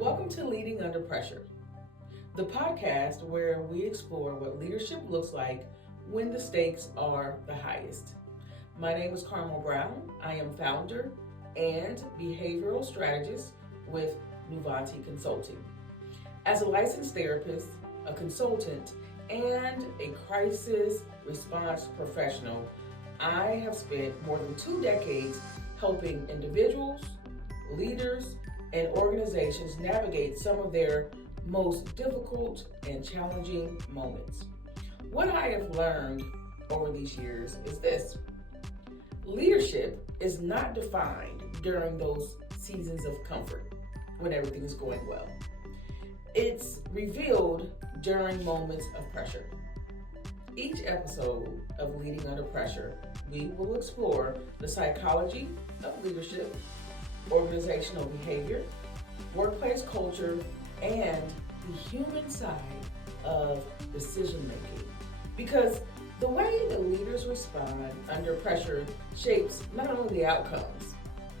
Welcome to Leading Under Pressure, the podcast where we explore what leadership looks like when the stakes are the highest. My name is Carmel Brown. I am founder and behavioral strategist with Nuvanti Consulting. As a licensed therapist, a consultant, and a crisis response professional, I have spent more than 2 decades helping individuals, leaders, and organizations navigate some of their most difficult and challenging moments. What I have learned over these years is this: leadership is not defined during those seasons of comfort when everything is going well. It's revealed during moments of pressure. Each episode of Leading Under Pressure, we will explore the psychology of leadership, organizational behavior, workplace culture, and the human side of decision making. Because the way the leaders respond under pressure shapes not only the outcomes,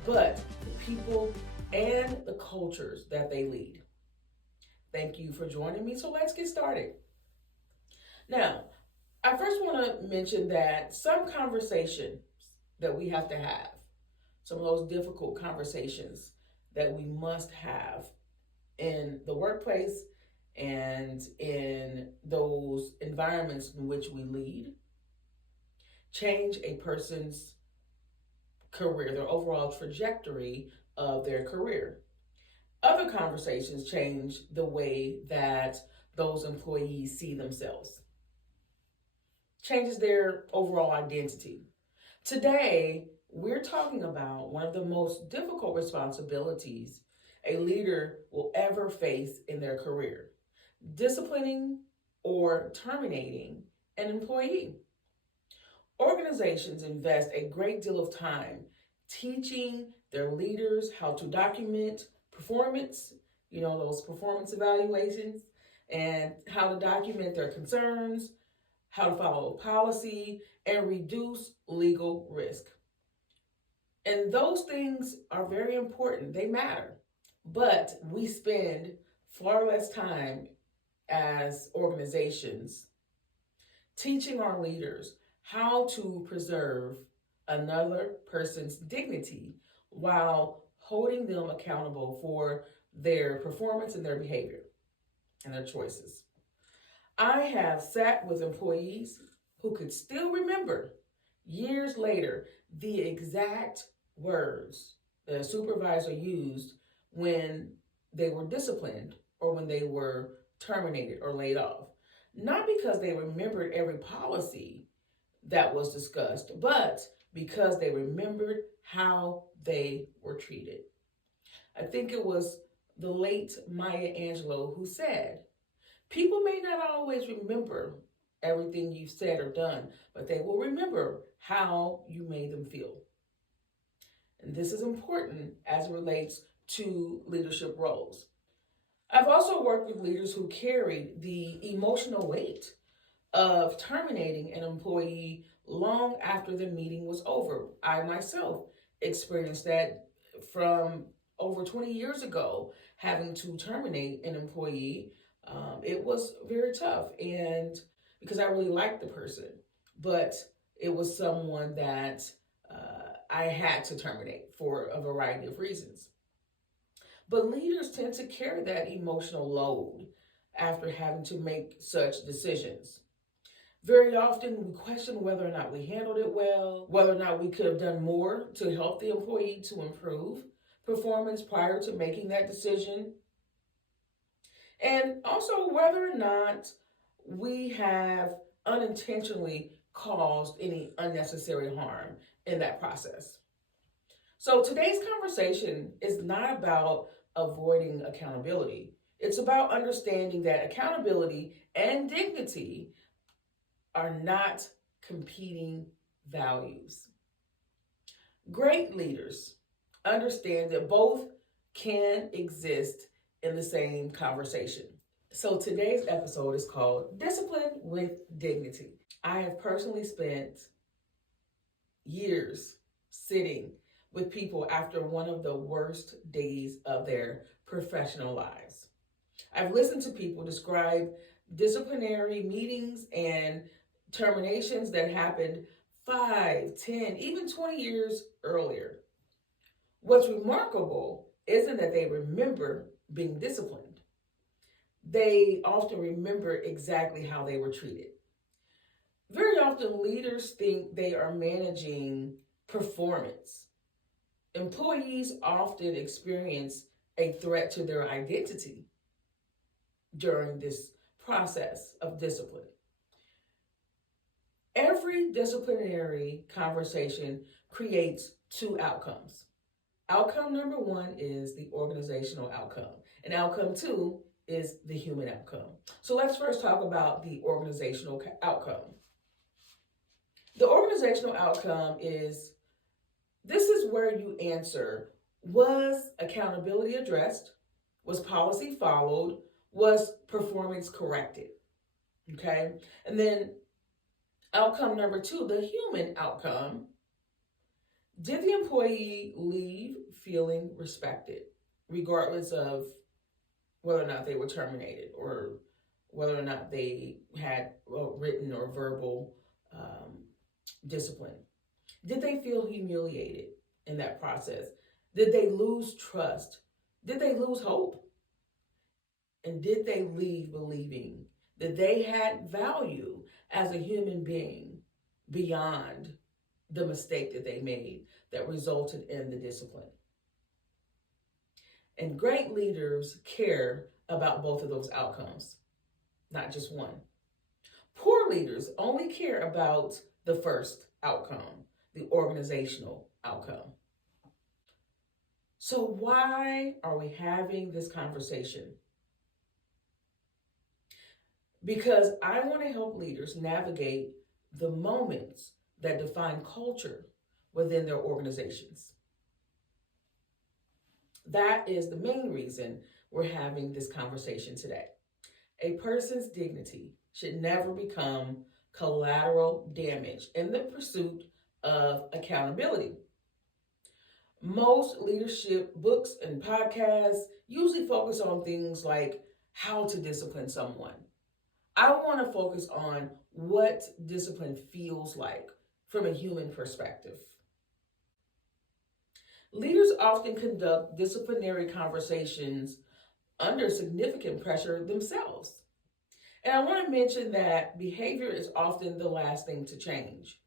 but the people and the cultures that they lead. Thank you for joining me. So let's get started. Now, I first want to mention that some conversations that we have to have, some of those difficult conversations that we must have in the workplace and in those environments in which we lead, change a person's career, their overall trajectory of their career. Other conversations change the way that those employees see themselves, changes their overall identity. Today, we're talking about one of the most difficult responsibilities a leader will ever face in their career: disciplining or terminating an employee. Organizations invest a great deal of time teaching their leaders how to document performance, those performance evaluations, and how to document their concerns, how to follow policy, and reduce legal risk. And those things are very important. They matter. But we spend far less time as organizations teaching our leaders how to preserve another person's dignity while holding them accountable for their performance and their behavior and their choices. I have sat with employees who could still remember years later the exact words that a supervisor used when they were disciplined or when they were terminated or laid off. Not because they remembered every policy that was discussed, but because they remembered how they were treated. I think it was the late Maya Angelou who said, "People may not always remember everything you've said or done, but they will remember how you made them feel." And this is important as it relates to leadership roles. I've also worked with leaders who carried the emotional weight of terminating an employee long after the meeting was over. I myself experienced that from over 20 years ago, having to terminate an employee. It was very tough, and because I really liked the person, but it was someone that I had to terminate for a variety of reasons. But leaders tend to carry that emotional load after having to make such decisions. Very often we question whether or not we handled it well, whether or not we could have done more to help the employee to improve performance prior to making that decision. And also whether or not we have unintentionally caused any unnecessary harm in that process. So today's conversation is not about avoiding accountability. It's about understanding that accountability and dignity are not competing values. Great leaders understand that both can exist in the same conversation. So today's episode is called Discipline with Dignity. I have personally spent years sitting with people after one of the worst days of their professional lives. I've listened to people describe disciplinary meetings and terminations that happened 5, 10, even 20 years earlier. What's remarkable isn't that they remember being disciplined. They often remember exactly how they were treated. Very often, leaders think they are managing performance. Employees often experience a threat to their identity during this process of discipline. Every disciplinary conversation creates two outcomes. Outcome number one is the organizational outcome, and outcome two is the human outcome. So let's first talk about the organizational outcome. The organizational outcome is this is where you answer: was accountability addressed? Was policy followed? Was performance corrected? Okay. And then outcome number two, the human outcome: did the employee leave feeling respected, regardless of whether or not they were terminated or whether or not they had written or verbal discipline? Did they feel humiliated in that process? Did they lose trust? Did they lose hope? And did they leave believing that they had value as a human being beyond the mistake that they made that resulted in the discipline? And great leaders care about both of those outcomes, not just one. Poor leaders only care about the first outcome, the organizational outcome. So, why are we having this conversation? Because I want to help leaders navigate the moments that define culture within their organizations. That is the main reason we're having this conversation today. A person's dignity should never become collateral damage in the pursuit of accountability. Most leadership books and podcasts usually focus on things like how to discipline someone. I want to focus on what discipline feels like from a human perspective. Leaders often conduct disciplinary conversations under significant pressure themselves. And I want to mention that behavior is often the last thing to change.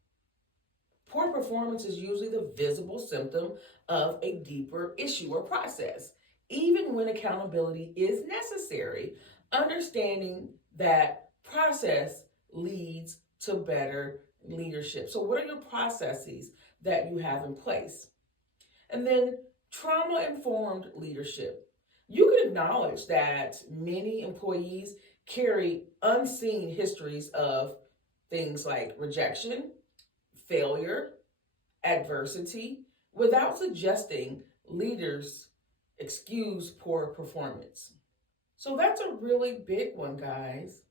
Poor performance is usually the visible symptom of a deeper issue or process, even when accountability is necessary. Understanding that process leads to better leadership. So, what are your processes that you have in place? And then, trauma informed leadership. You can acknowledge that many employees carry unseen histories of things like rejection, failure, adversity, without suggesting leaders excuse poor performance. So that's a really big one, guys.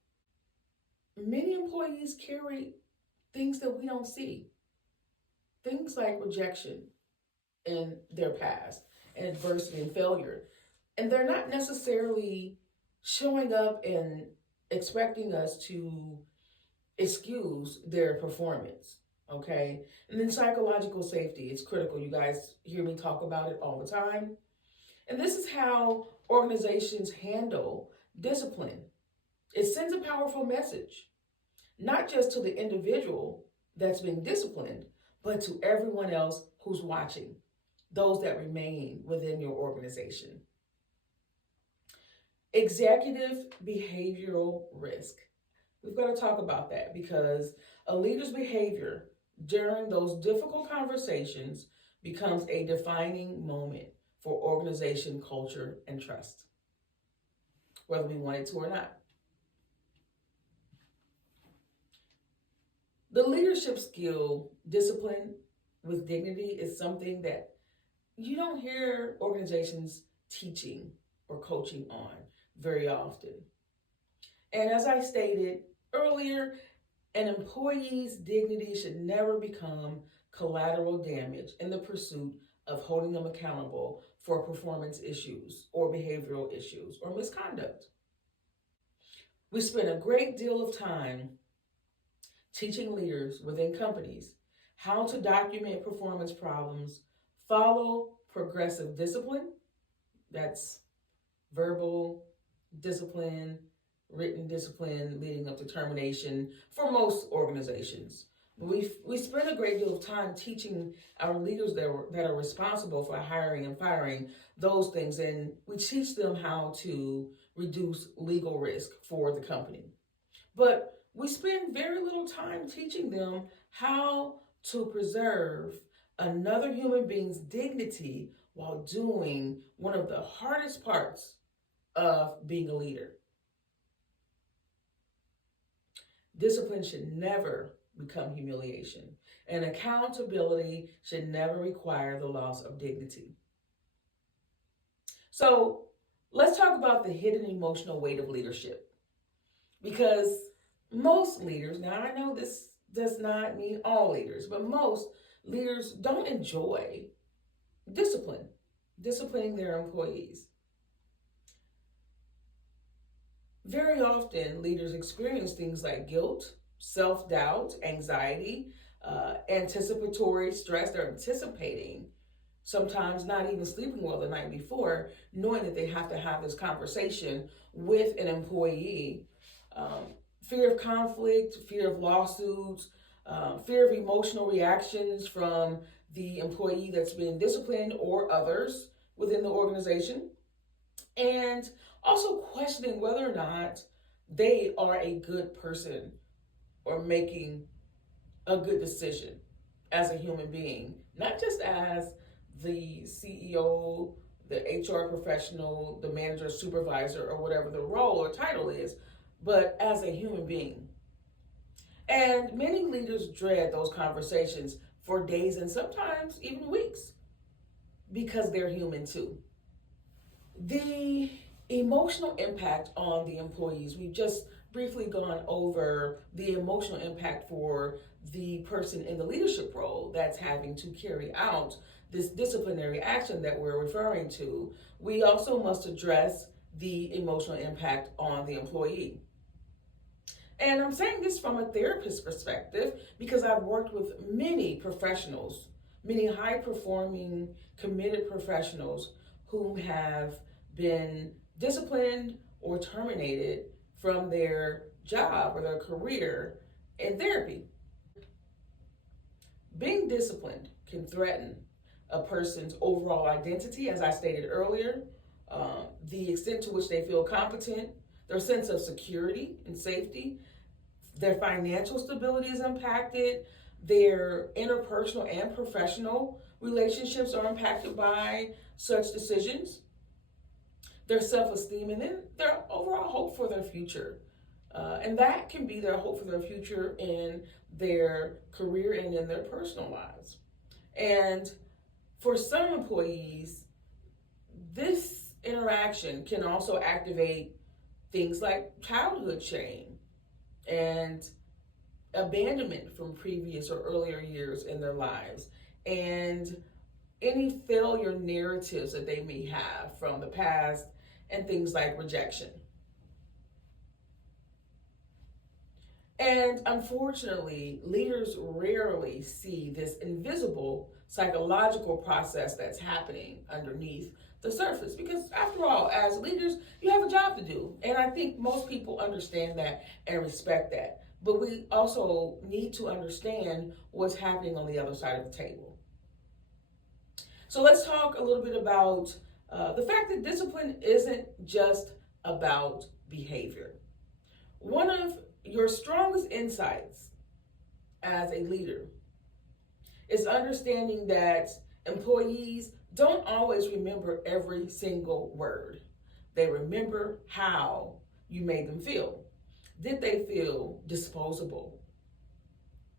Many employees carry things that we don't see, things like rejection in their past, and adversity and failure. And they're not necessarily showing up and expecting us to excuse their performance. Okay. And then psychological safety is critical. You guys hear me talk about it all the time. And this is how organizations handle discipline. It sends a powerful message, not just to the individual that's being disciplined, but to everyone else who's watching, those that remain within your organization. Executive behavioral risk. We've got to talk about that because a leader's behavior during those difficult conversations becomes a defining moment for organization culture and trust, whether we want it to or not. The leadership skill, discipline with dignity, is something that you don't hear organizations teaching or coaching on very often. And as I stated earlier, an employee's dignity should never become collateral damage in the pursuit of holding them accountable for performance issues or behavioral issues or misconduct. We spend a great deal of time teaching leaders within companies how to document performance problems, follow progressive discipline, that's verbal discipline, written discipline leading up to termination for most organizations. But we spend a great deal of time teaching our leaders that are responsible for hiring and firing those things, and we teach them how to reduce legal risk for the company. But we spend very little time teaching them how to preserve another human being's dignity while doing one of the hardest parts of being a leader. Discipline should never become humiliation, and accountability should never require the loss of dignity. So let's talk about the hidden emotional weight of leadership. Because most leaders, now I know this does not mean all leaders, but most leaders don't enjoy disciplining their employees. Very often, leaders experience things like guilt, self doubt, anxiety, anticipatory stress. They're anticipating, sometimes not even sleeping well the night before, knowing that they have to have this conversation with an employee. Fear of conflict, fear of lawsuits, fear of emotional reactions from the employee that's being disciplined or others within the organization, and also questioning whether or not they are a good person or making a good decision as a human being, not just as the CEO, the HR professional, the manager, supervisor, or whatever the role or title is, but as a human being. And many leaders dread those conversations for days and sometimes even weeks because they're human too. The emotional impact on the employees, we've just briefly gone over the emotional impact for the person in the leadership role that's having to carry out this disciplinary action that we're referring to. We also must address the emotional impact on the employee. And I'm saying this from a therapist perspective because I've worked with many professionals, many high performing, committed professionals who have been disciplined or terminated from their job or their career in therapy. Being disciplined can threaten a person's overall identity, as I stated earlier, the extent to which they feel competent, their sense of security and safety, their financial stability is impacted, their interpersonal and professional relationships are impacted by such decisions, their self-esteem, and then their overall hope for their future. And that can be their hope for their future in their career and in their personal lives. And for some employees, this interaction can also activate things like childhood shame and abandonment from previous or earlier years in their lives, and any failure narratives that they may have from the past, and things like rejection. And unfortunately, leaders rarely see this invisible psychological process that's happening underneath the surface. Because, after all, as leaders, you have a job to do. And I think most people understand that and respect that. But we also need to understand what's happening on the other side of the table. So let's talk a little bit about the fact that discipline isn't just about behavior. One of your strongest insights as a leader is understanding that employees don't always remember every single word. They remember how you made them feel. Did they feel disposable?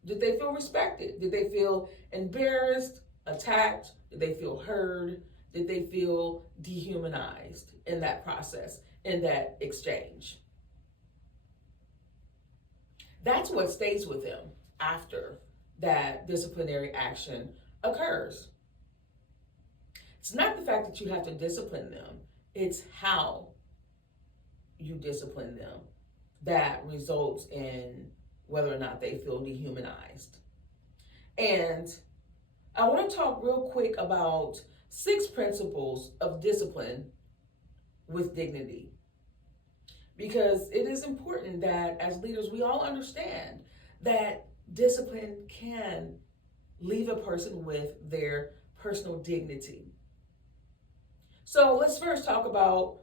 Did they feel respected? Did they feel embarrassed, attacked? Did they feel heard? Did they feel dehumanized in that process, in that exchange? That's what stays with them after that disciplinary action occurs. It's not the fact that you have to discipline them, it's how you discipline them that results in whether or not they feel dehumanized. And I want to talk real quick about 6 principles of discipline with dignity. Because it is important that as leaders, we all understand that discipline can leave a person with their personal dignity. So let's first talk about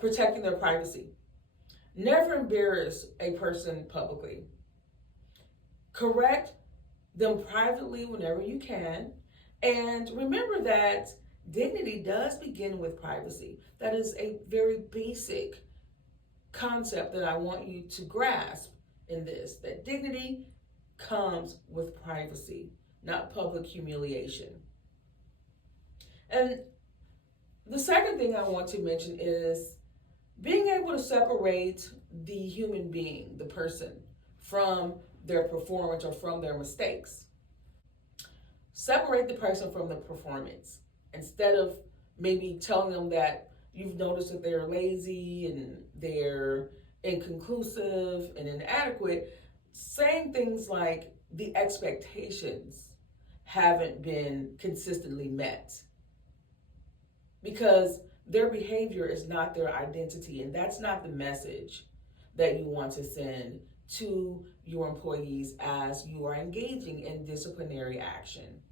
protecting their privacy. Never embarrass a person publicly. Correct them privately whenever you can. And remember that dignity does begin with privacy. That is a very basic concept that I want you to grasp in this, that dignity comes with privacy, not public humiliation. And the second thing I want to mention is being able to separate the human being, the person, from their performance or from their mistakes. Separate the person from the performance instead of maybe telling them that you've noticed that they're lazy and they're inconclusive and inadequate, saying things like the expectations haven't been consistently met because their behavior is not their identity, and that's not the message that you want to send to your employees as you are engaging in disciplinary action.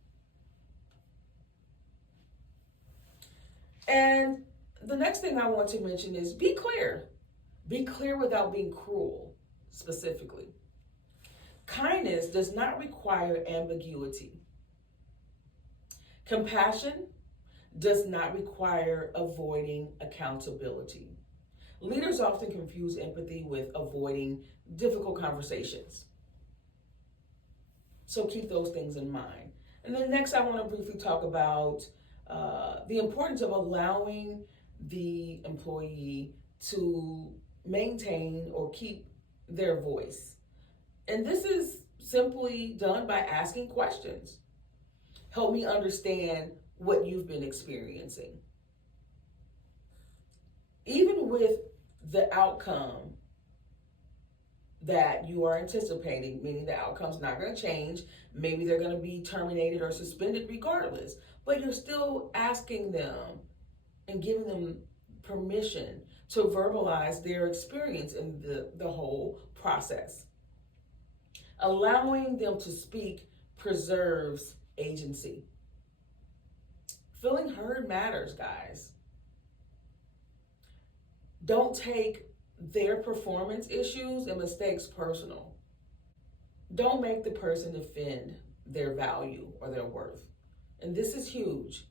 And the next thing I want to mention is be clear. Be clear without being cruel, specifically. Kindness does not require ambiguity. Compassion does not require avoiding accountability. Leaders often confuse empathy with avoiding difficult conversations. So keep those things in mind. And then next, I want to briefly talk about the importance of allowing the employee to maintain or keep their voice. And this is simply done by asking questions. Help me understand what you've been experiencing. Even with the outcome that you are anticipating, meaning the outcome's not going to change, maybe they're going to be terminated or suspended regardless, but you're still asking them and giving them permission to verbalize their experience in the whole process. Allowing them to speak preserves agency. Feeling heard matters, guys. Don't take their performance issues and mistakes personal. Don't make the person defend their value or their worth. And this is huge.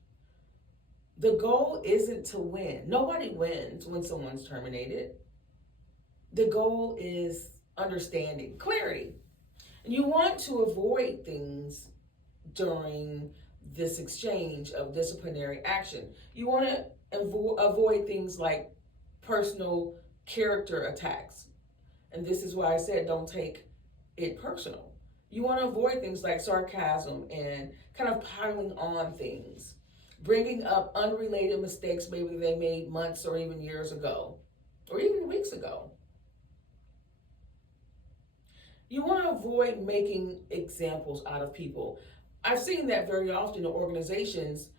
The goal isn't to win. Nobody wins when someone's terminated. The goal is understanding, clarity. And you want to avoid things during this exchange of disciplinary action. You want to avoid things like personal character attacks. And this is why I said don't take it personal. You want to avoid things like sarcasm and kind of piling on things, bringing up unrelated mistakes maybe they made months or even years ago, or even weeks ago. You want to avoid making examples out of people. I've seen that very often in organizations.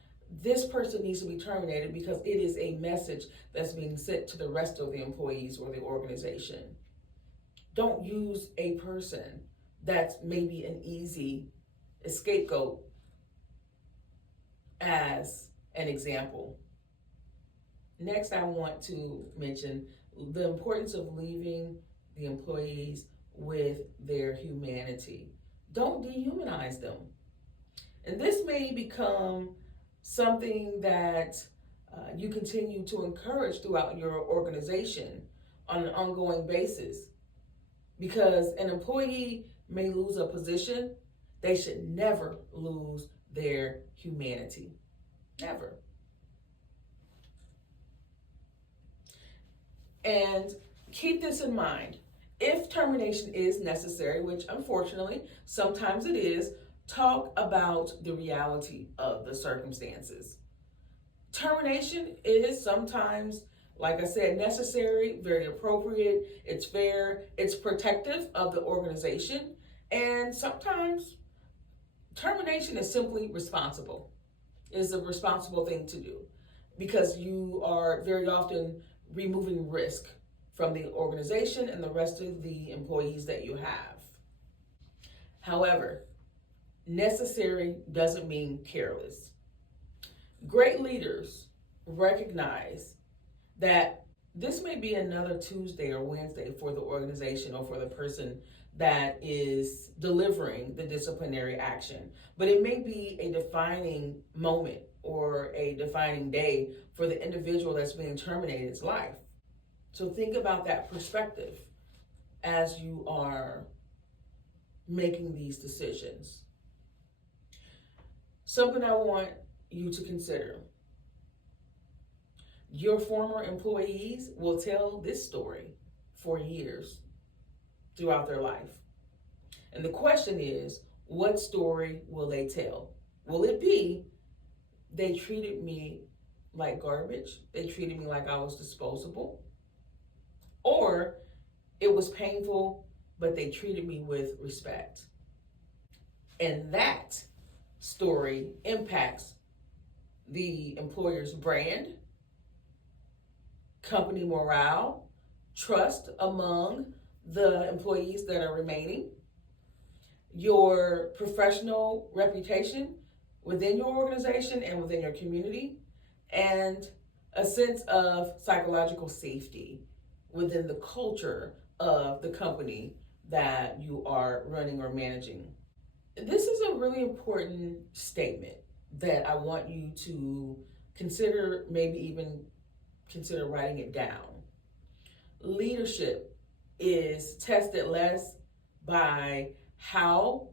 This person needs to be terminated because it is a message that's being sent to the rest of the employees or the organization. Don't use a person that's maybe an easy scapegoat as an example. Next, I want to mention the importance of leaving the employees with their humanity. Don't dehumanize them. And this may become something that you continue to encourage throughout your organization on an ongoing basis. Because an employee may lose a position, they should never lose their humanity. Never. And keep this in mind. If termination is necessary, which unfortunately sometimes it is, talk about the reality of the circumstances. Termination is sometimes, like I said, necessary, very appropriate, it's fair, it's protective of the organization, and sometimes termination is simply responsible. Is a responsible thing to do because you are very often removing risk from the organization and the rest of the employees that you have. However, necessary doesn't mean careless. Great leaders recognize that this may be another Tuesday or Wednesday for the organization or for the person that is delivering the disciplinary action, but it may be a defining moment or a defining day for the individual that's being terminated's life. So think about that perspective as you are making these decisions. Something I want you to consider. Your former employees will tell this story for years throughout their life. And the question is, what story will they tell? Will it be, they treated me like garbage, they treated me like I was disposable? Or it was painful, but they treated me with respect? And that story impacts the employer's brand, company morale, trust among the employees that are remaining, your professional reputation within your organization and within your community, and a sense of psychological safety within the culture of the company that you are running or managing. This is a really important statement that I want you to consider, maybe even consider writing it down. Leadership is tested less by how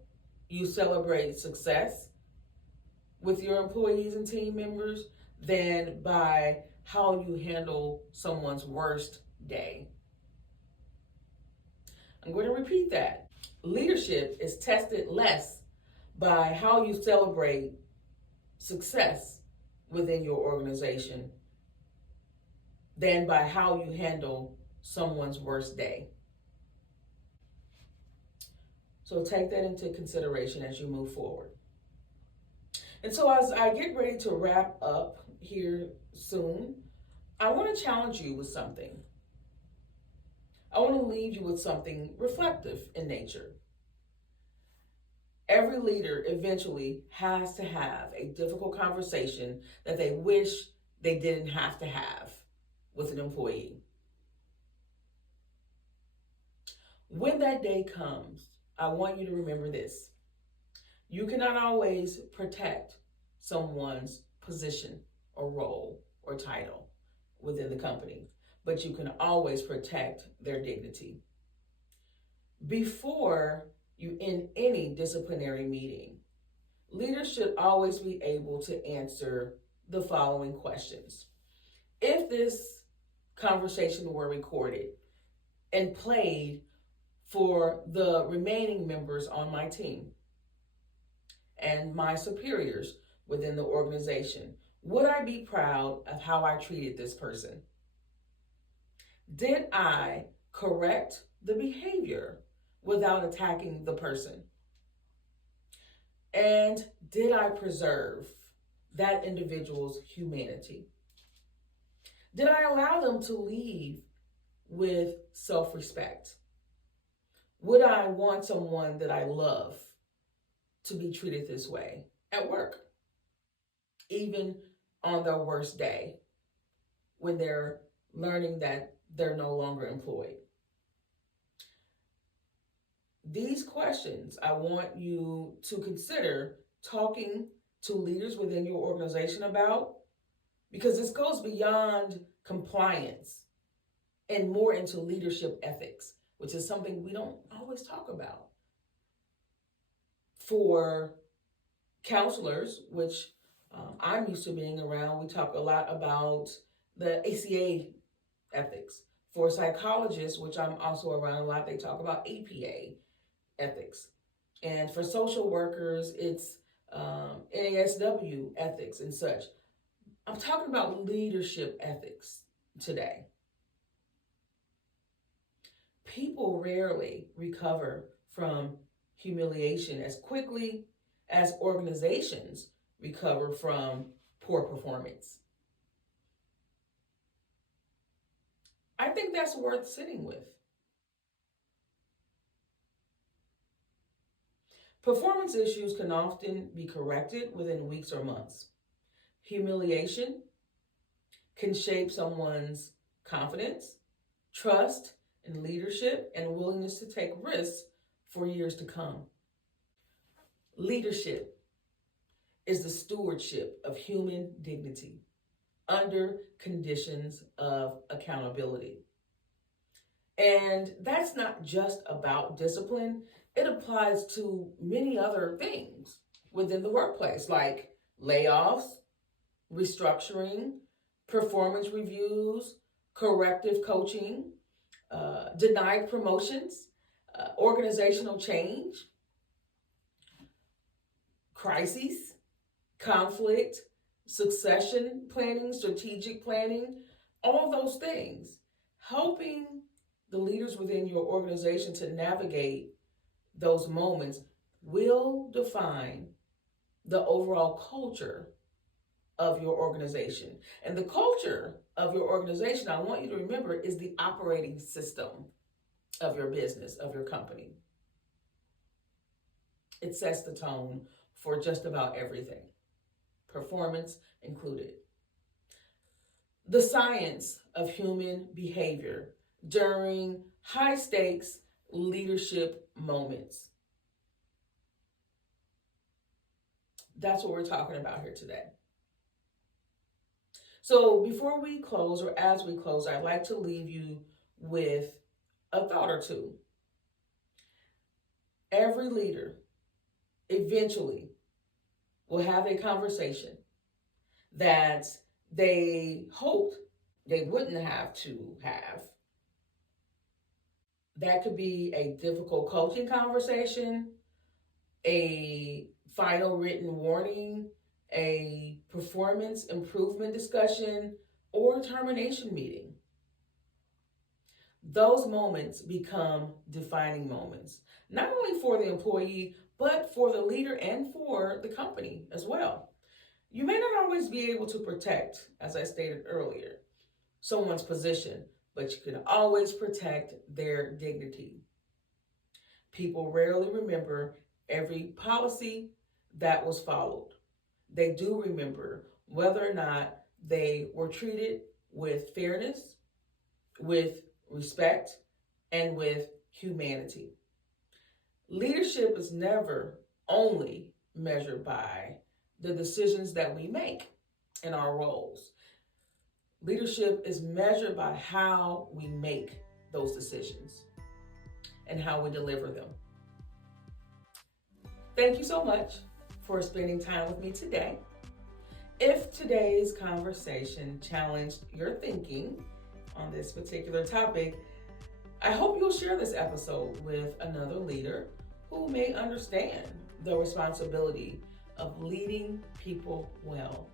you celebrate success with your employees and team members than by how you handle someone's worst day. I'm going to repeat that. Leadership is tested less by how you celebrate success within your organization than by how you handle someone's worst day. So take that into consideration as you move forward. And so as I get ready to wrap up here soon, I want to challenge you with something. I want to leave you with something reflective in nature. Every leader eventually has to have a difficult conversation that they wish they didn't have to have with an employee. When that day comes, I want you to remember this. You cannot always protect someone's position or role or title within the company, but you can always protect their dignity. Before you end any disciplinary meeting, leaders should always be able to answer the following questions. If this conversation were recorded and played for the remaining members on my team and my superiors within the organization, would I be proud of how I treated this person? Did I correct the behavior without attacking the person? And did I preserve that individual's humanity? Did I allow them to leave with self-respect? Would I want someone that I love to be treated this way at work, even on their worst day, when they're learning that they're no longer employed? These questions I want you to consider talking to leaders within your organization about, because this goes beyond compliance and more into leadership ethics, which is something we don't always talk about. For counselors, which I'm used to being around, we talk a lot about the ACA ethics. For psychologists, which I'm also around a lot, they talk about APA ethics. And for social workers, it's NASW ethics and such. I'm talking about leadership ethics today. People rarely recover from humiliation as quickly as organizations recover from poor performance. I think that's worth sitting with. Performance issues can often be corrected within weeks or months. Humiliation can shape someone's confidence, trust in leadership, and willingness to take risks for years to come. Leadership is the stewardship of human dignity under conditions of accountability. And that's not just about discipline, it applies to many other things within the workplace, like layoffs, restructuring, performance reviews, corrective coaching, denied promotions, organizational change, crises, conflict, succession planning, strategic planning, all those things. Helping the leaders within your organization to navigate those moments will define the overall culture of your organization. And the culture of your organization, I want you to remember, is the operating system of your business, of your company. It sets the tone for just about everything, performance included. The science of human behavior during high stakes leadership moments. That's what we're talking about here today. So before we close, or as we close, I'd like to leave you with a thought or two. Every leader eventually will have a conversation that they hoped they wouldn't have to have. That could be a difficult coaching conversation, a final written warning, a performance improvement discussion, or termination meeting. Those moments become defining moments, not only for the employee, but for the leader and for the company as well. You may not always be able to protect, as I stated earlier, someone's position, but you can always protect their dignity. People rarely remember every policy that was followed. They do remember whether or not they were treated with fairness, with respect, and with humanity. Leadership is never only measured by the decisions that we make in our roles. Leadership is measured by how we make those decisions and how we deliver them. Thank you so much for spending time with me today. If today's conversation challenged your thinking on this particular topic, I hope you'll share this episode with another leader who may understand the responsibility of leading people well.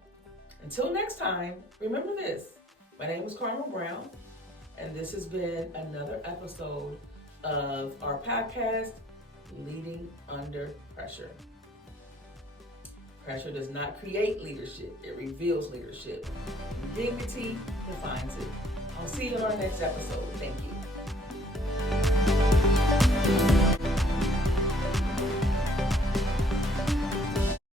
Until next time, remember this. My name is Carmel Brown, and this has been another episode of our podcast, Leading Under Pressure. Pressure does not create leadership, it reveals leadership. Dignity defines it. I'll see you in our next episode. Thank you.